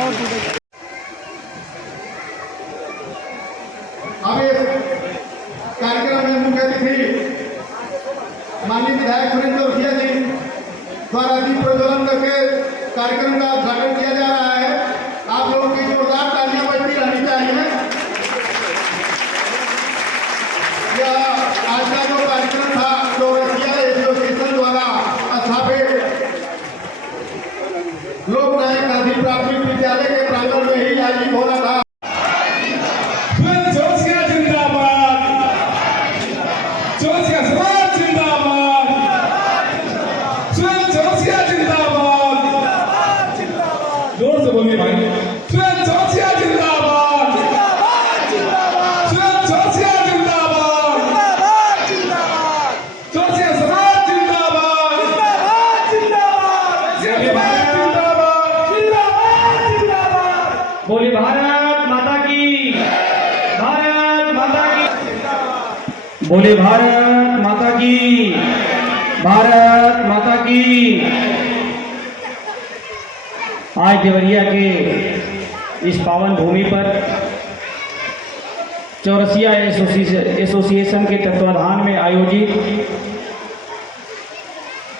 अब इस कार्यक्रम में मुख्य अतिथि माननीय विधायक सुरेंद्र जोशिया जी द्वारा दीप प्रज्वलन करके कार्यक्रम का उद्घाटन किया जा रहा है। आप लोगों की जोरदार तालियां बजती रहनी चाहिए। यह आज का जो कार्यक्रम था चौरसिया एसोसिएशन द्वारा स्थापित लोक नायक गांधी प्राथमिक विद्यालय के प्रांगण में ही आयोजित हो रहा था। बोले भारत माता की, भारत माता की, बोले भारत माता की, भारत माता की। आज देवरिया के इस पावन भूमि पर चौरसिया एसोसिएशन के तत्वाधान में आयोजित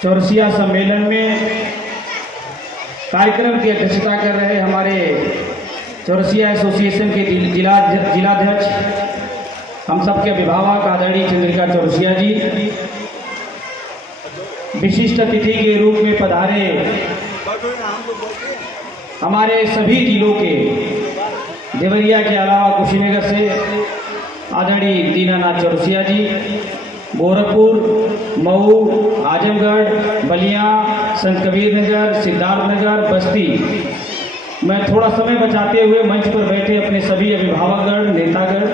चौरसिया सम्मेलन में कार्यक्रम की अध्यक्षता कर रहे हमारे चौरसिया एसोसिएशन के जिलाध्यक्ष हम सबके अभिभावक आदरणीय चंद्रिका चौरसिया जी, विशिष्ट अतिथि के रूप में पधारे हमारे सभी जिलों के देवरिया के अलावा कुशीनगर से आदरणीय दीनानाथ चौरसिया जी, गोरखपुर, मऊ, आजमगढ़, बलिया, संत कबीर नगर, सिद्धार्थनगर, बस्ती। मैं थोड़ा समय बचाते हुए मंच पर बैठे अपने सभी अभिभावकगण, नेतागण,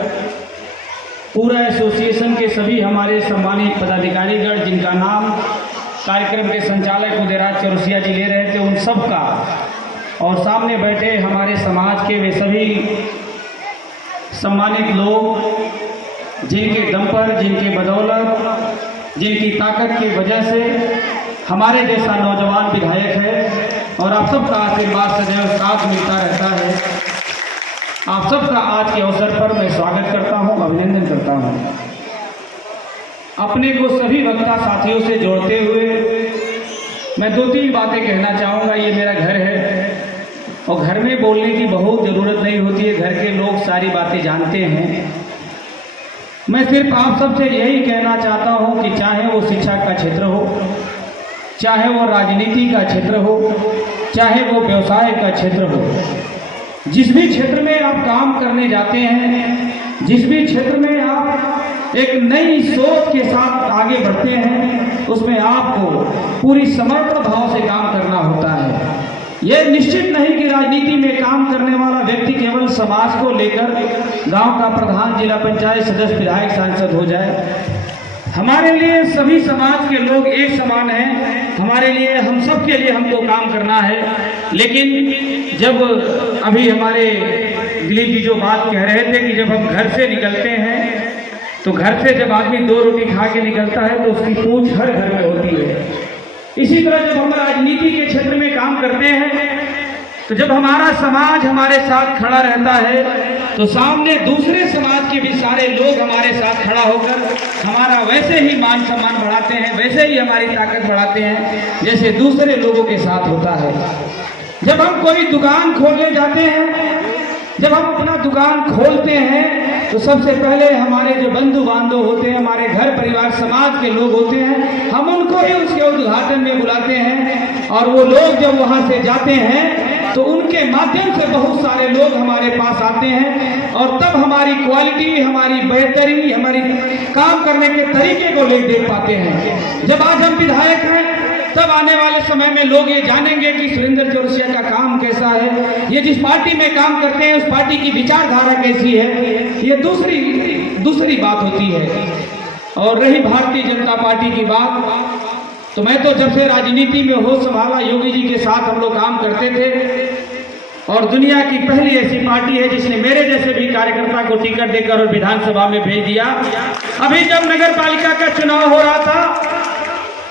पूरा एसोसिएशन के सभी हमारे सम्मानित पदाधिकारीगण जिनका नाम कार्यक्रम के संचालक उदयराज चौरसिया जी ले रहे थे, उन सब का, और सामने बैठे हमारे समाज के वे सभी सम्मानित लोग जिनके दम पर, जिनके बदौलत, जिनकी ताकत की वजह से हमारे जैसा नौजवान विधायक है और आप सबका आशीर्वाद सदैव साथ मिलता रहता है। आप सबका आज के अवसर पर मैं स्वागत करता हूं, अभिनंदन करता हूं। अपने को सभी वक्ता साथियों से जोड़ते हुए मैं 2-3 बातें कहना चाहूँगा। ये मेरा घर है और घर में बोलने की बहुत ज़रूरत नहीं होती है, घर के लोग सारी बातें जानते हैं। मैं सिर्फ आप सबसे यही कहना चाहता हूँ कि चाहे वो शिक्षा का क्षेत्र हो, चाहे वो राजनीति का क्षेत्र हो, चाहे वो व्यवसाय का क्षेत्र हो, जिस भी क्षेत्र में आप काम करने जाते हैं, जिस भी क्षेत्र में आप एक नई सोच के साथ आगे बढ़ते हैं, उसमें आपको पूरी समर्पण भाव से काम करना होता है। यह निश्चित नहीं कि राजनीति में काम करने वाला व्यक्ति केवल समाज को लेकर गांव का प्रधान, जिला पंचायत सदस्य, विधायक, सांसद हो जाए। हमारे लिए सभी समाज के लोग एक समान हैं। हमारे लिए, हम सब के लिए हमको काम करना है। लेकिन जब अभी हमारे दिलीप जी जो बात कह रहे थे कि जब हम घर से निकलते हैं तो घर से जब आदमी 2 रोटी खा के निकलता है तो उसकी पूछ हर घर में होती है। इसी तरह जब हम राजनीति के क्षेत्र में काम करते हैं तो जब हमारा समाज हमारे साथ खड़ा रहता है तो सामने दूसरे समाज के भी सारे लोग हमारे साथ खड़ा होकर हमारा वैसे ही मान सम्मान बढ़ाते हैं, वैसे ही हमारी ताकत बढ़ाते हैं जैसे दूसरे लोगों के साथ होता है। जब हम कोई दुकान खोलने जाते हैं, जब हम अपना दुकान खोलते हैं तो सबसे पहले हमारे जो बंधु बांधव होते हैं, हमारे घर परिवार समाज के लोग होते हैं, हम उनको ही उसके उद्घाटन में बुलाते हैं। और वो लोग जब वहाँ से जाते हैं तो उनके माध्यम से बहुत सारे लोग हमारे पास आते हैं और तब हमारी क्वालिटी, हमारी बेहतरी, हमारी काम करने के तरीके को ले देख पाते हैं। जब आज हम विधायक हैं तब आने वाले समय में लोग ये जानेंगे कि सुरेंद्र चौरसिया का काम कैसा है, ये जिस पार्टी में काम करते हैं उस पार्टी की विचारधारा कैसी है। ये दूसरी बात होती है। और रही भारतीय जनता पार्टी की बात, तो मैं तो जब से राजनीति में होश संभाला, योगी जी के साथ हम लोग काम करते थे और दुनिया की पहली ऐसी पार्टी है जिसने मेरे जैसे भी कार्यकर्ता को टिकट देकर और विधानसभा में भेज दिया। अभी जब नगर पालिका का चुनाव हो रहा था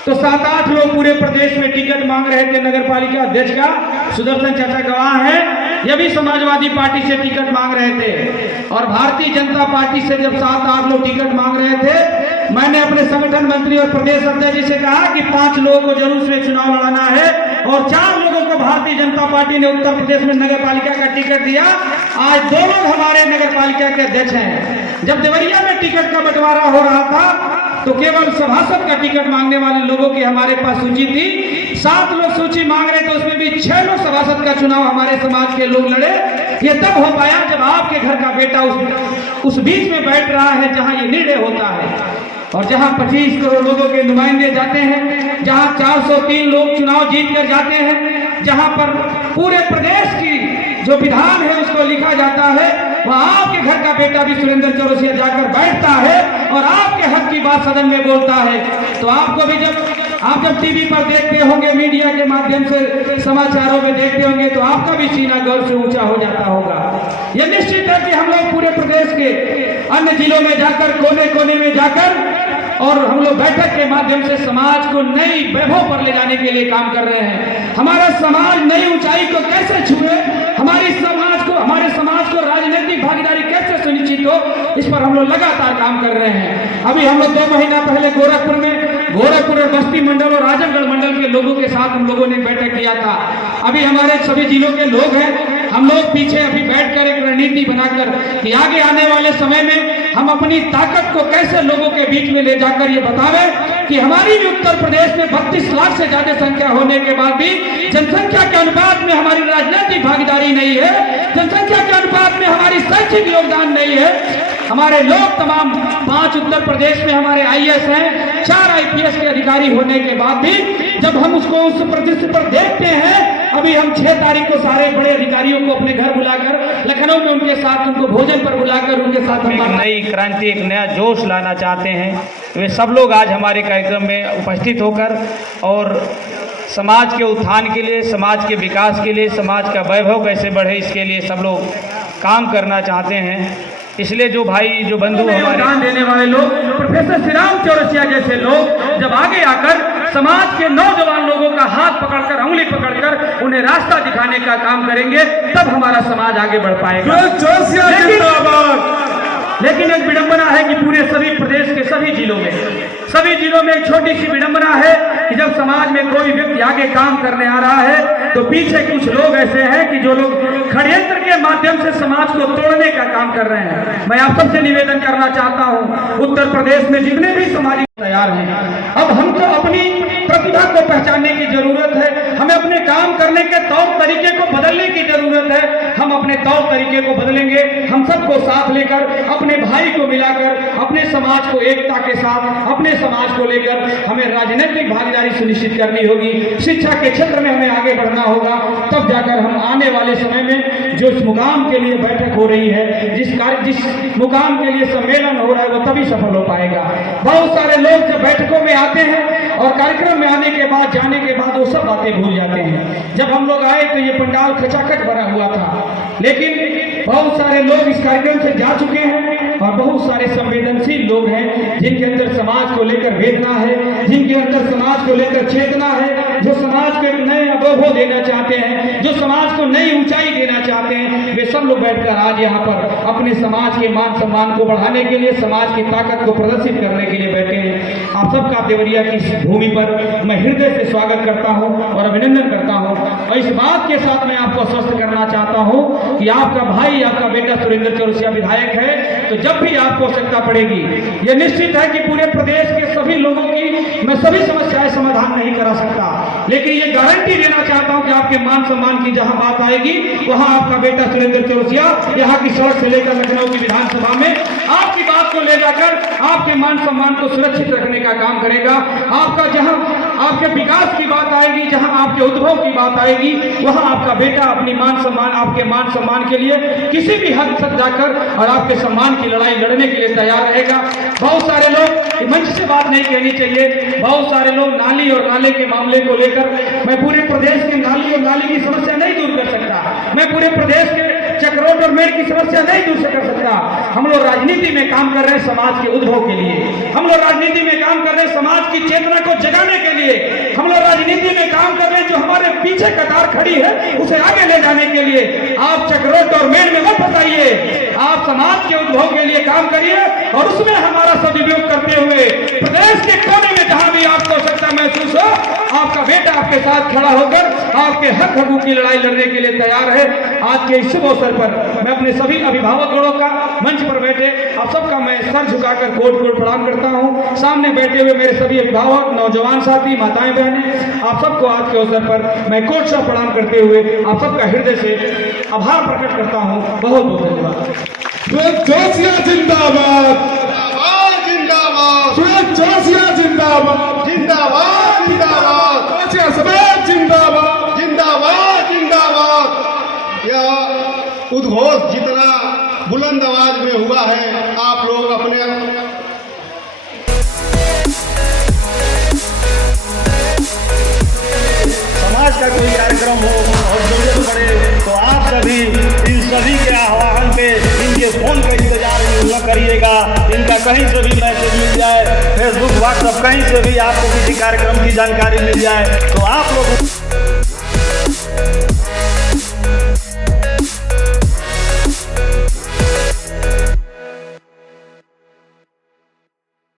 तो 7-8 लोग पूरे प्रदेश में टिकट मांग रहे थे नगर पालिका अध्यक्ष का। सुदर्शन चाचा गवाह है, ये भी समाजवादी पार्टी से टिकट मांग रहे थे और भारतीय जनता पार्टी से जब 7-8 लोग टिकट मांग रहे थे, मैंने अपने संगठन मंत्री और प्रदेश अध्यक्ष जी से कहा कि 5 लोगों को जरूर से चुनाव लड़ाना है और 4 लोगों को भारतीय जनता पार्टी ने उत्तर प्रदेश में नगर पालिका का टिकट दिया। आज 2 लोग हमारे नगर पालिका के अध्यक्ष हैं। जब देवरिया में टिकट का बंटवारा हो रहा था तो केवल सभासद का टिकट मांगने वाले लोगों की हमारे पास सूची थी। 7 लोग सूची मांग रहे थे, उसमें भी 6 लोग सभासद का चुनाव हमारे समाज के लोग लड़े। ये तब हो पाया जब आपके घर का बेटा उस बीच में बैठ रहा है जहां ये निर्णय होता है और जहां 25 करोड़ लोगों के नुमाइंदे जाते हैं, जहां 403 लोग चुनाव जीत कर जाते हैं, जहां पर पूरे प्रदेश की जो विधान है उसको लिखा जाता है, वहां आपके घर का बेटा भी सुरेंद्र चौरसिया जाकर बैठता है और आपके हक की बात सदन में बोलता है। तो आपको भी जब टीवी पर देखते होंगे, मीडिया के माध्यम से समाचारों में देखते होंगे, तो आपका भी सीना गर्व से ऊंचा हो जाता होगा। यह निश्चित है कि हम लोग पूरे प्रदेश के अन्य जिलों में जाकर, कोने कोने में जाकर और हम लोग बैठक के माध्यम से समाज को नई वैभव पर ले जाने के लिए काम कर रहे हैं। हमारा समाज नई ऊंचाई को कैसे छुए, हमारे समाज को राजनीतिक भागीदारी कैसे सुनिश्चित हो, इस पर हम लोग लगातार काम कर रहे हैं। अभी हम लोग 2 महीना पहले गोरखपुर और बस्ती मंडल और आजमगढ़ मंडल के लोगों के साथ हम लोगों ने बैठक किया था। अभी हमारे सभी जिलों के लोग हैं, हम लोग पीछे अभी बैठकर एक रणनीति बनाकर कि आगे आने वाले समय में हम अपनी ताकत को कैसे लोगों के बीच में ले जाकर ये बतावे कि हमारी भी उत्तर प्रदेश में 32 लाख से ज्यादा संख्या होने के बाद भी जनसंख्या के अनुपात में हमारी राजनीतिक भागीदारी नहीं है, जनसंख्या के अनुपात में हमारी शैक्षिक योगदान नहीं है। हमारे लोग तमाम 5 उत्तर प्रदेश में हमारे IAS हैं, 4 IPS के अधिकारी होने के बाद भी जब हम उसको उस परिदृश्य पर देखते हैं, अभी हम 6 तारीख को सारे बड़े अधिकारियों को अपने घर बुलाकर लखनऊ में उनके साथ उनको भोजन पर बुलाकर उनके साथ हम नई क्रांति, एक नया जोश लाना चाहते हैं। वे सब लोग आज हमारे कार्यक्रम में उपस्थित होकर और समाज के उत्थान के लिए, समाज के विकास के लिए, समाज का वैभव कैसे बढ़े, इसके लिए सब लोग काम करना चाहते हैं। इसलिए जो बंधु हमारे दान देने वाले लोग, प्रोफेसर श्री राम चौरसिया जैसे लोग जब आगे आकर समाज के नौजवान लोगों का हाथ पकड़कर, उंगली पकड़कर उन्हें रास्ता दिखाने का काम करेंगे, तब हमारा समाज आगे बढ़ पाएगा। लेकिन एक विडंबना है कि पूरे सभी प्रदेश के सभी जिलों में एक छोटी सी विडंबना है कि जब समाज में कोई व्यक्ति आगे काम करने आ रहा है तो पीछे कुछ लोग ऐसे हैं कि जो लोग षड्यंत्र के माध्यम से समाज को तोड़ने का काम कर रहे हैं। मैं आप सबसे निवेदन करना चाहता हूं, उत्तर प्रदेश में जितने भी समाज तैयार हैं, अब हमको अपनी प्रतिभा को पहचानने की जरूरत है, हमें अपने काम करने के तौर तरीके को बदलने की जरूरत है। हम अपने तौर तरीके को बदलेंगे, हम सबको साथ लेकर, अपने भाई को मिलाकर, अपने समाज को एकता के साथ, अपने समाज को लेकर हमें राजनीतिक भागीदारी सुनिश्चित करनी होगी। शिक्षा के क्षेत्र में हमें आगे बढ़ना होगा, तब जाकर हम आने वाले समय में जो इस मुकाम के लिए बैठक हो रही है, जिस मुकाम के लिए सम्मेलन हो रहा है, वो तभी सफल हो पाएगा। बहुत सारे लोग जब बैठकों में आते हैं और कार्यक्रम में आने के बाद, जाने के बाद वो सब बातें भूल जाते हैं। जब हम लोग आए तो ये पंडाल खचाखच भरा हुआ था, लेकिन बहुत सारे लोग इस कार्यक्रम से जा चुके हैं और बहुत सारे संवेदनशील लोग हैं जिनके अंदर समाज को लेकर वेदना है, जिनके अंदर समाज को लेकर चेतना है, जो समाज को एक नए अनुभव देना चाहते हैं, जो समाज को नई ऊंचाई देना चाहते हैं। वे सब लोग बैठकर आज यहाँ पर अपने समाज के मान सम्मान को बढ़ाने के लिए, समाज की ताकत को प्रदर्शित करने के लिए बैठे हैं। आप सबका देवरिया की भूमि पर मैं हृदय से स्वागत करता हूं और अभिनंदन करता हूं और इस बात के साथ मैं आपको आश्वस्त करना चाहता हूं कि आपका भाई, आपका बेटा सुरेंद्र चौरसिया विधायक है, तो जब भी आपको आवश्यकता पड़ेगी, यह निश्चित है कि पूरे प्रदेश के सभी लोगों की मैं सभी समस्याएं समाधान नहीं करा सकता, लेकिन ये गारंटी देना चाहता हूं कि आपके मान सम्मान की जहां बात आएगी, वहां आपका बेटा सुरेंद्र चौरसिया यहाँ की सड़क से लेकर लखनऊ की विधानसभा में आपकी बात को ले जाकर आपके मान सम्मान को सुरक्षित रखने का काम करेगा। आपका जहां आपके विकास की बात आएगी, जहां आपके उद्भव की बात आएगी, वहां आपका बेटा अपनी आपके मान सम्मान के लिए किसी भी हद तक जाकर और आपके सम्मान की लड़ाई लड़ने के लिए तैयार रहेगा। बहुत सारे लोग, मंच से बात नहीं कहनी चाहिए, बहुत सारे लोग नाली और नाले के मामले को लेकर, मैं पूरे प्रदेश के नाली और नाली की समस्या नहीं दूर कर सकता, मैं पूरे प्रदेश के चक्रोट और मेड़ की समस्या नहीं दूर से कर सकता। हम लोग राजनीति में काम कर रहे हैं समाज के उद्भव के लिए, हम लोग राजनीति में काम कर रहे हैं समाज की चेतना को जगाने के लिए, हम लोग राजनीति में काम कर रहे हैं जो हमारे पीछे कतार खड़ी है उसे आगे ले जाने के लिए। आप चक्रोट और मेड़ में मत फंसाइए, आप समाज के उद्भव के लिए काम करिए और उसमें हमारा सदुपयोग करते हुए प्रदेश के कोने में जहां भी आपको आवश्यकता महसूस हो, आपका बेटा आपके साथ खड़ा होकर आपके हक हकूक की लड़ाई लड़ने के लिए तैयार है। आज के इस शुभ अवसर पर मैं अपने सभी अभिभावकों का, मंच पर बैठे आप सबका मैं सर झुकाकर कोट कोट प्रणाम करता हूं। सामने बैठे हुए मेरे सभी अभिभावक, नौजवान साथी, माताएं बहनें, आप सबको आज के अवसर पर मैं कोट सा प्रणाम करते हुए आप सबका हृदय से आभार प्रकट करता हूं। बहुत बहुत धन्यवाद। जोशिया जिंदाबाद, जिंदाबाद, जोशिया जिंदाबाद, जिंदाबाद, जिंदाबाद, जोशिया समाज जिंदाबाद, जिंदाबाद, जिंदाबाद। यह उद्घोष जितना बुलंद आवाज में हुआ है, आप लोग अपने समाज का कोई कार्यक्रम हो और जरूरत पड़े तो आप सभी इन सभी के आह्वान पे इनके फोन का इंतजार न करिएगा। इनका कहीं से भी मैसेज मिल जाए, फेसबुक, व्हाट्सएप, कहीं से भी आपको किसी कार्यक्रम की जानकारी मिल जाए तो आप लोग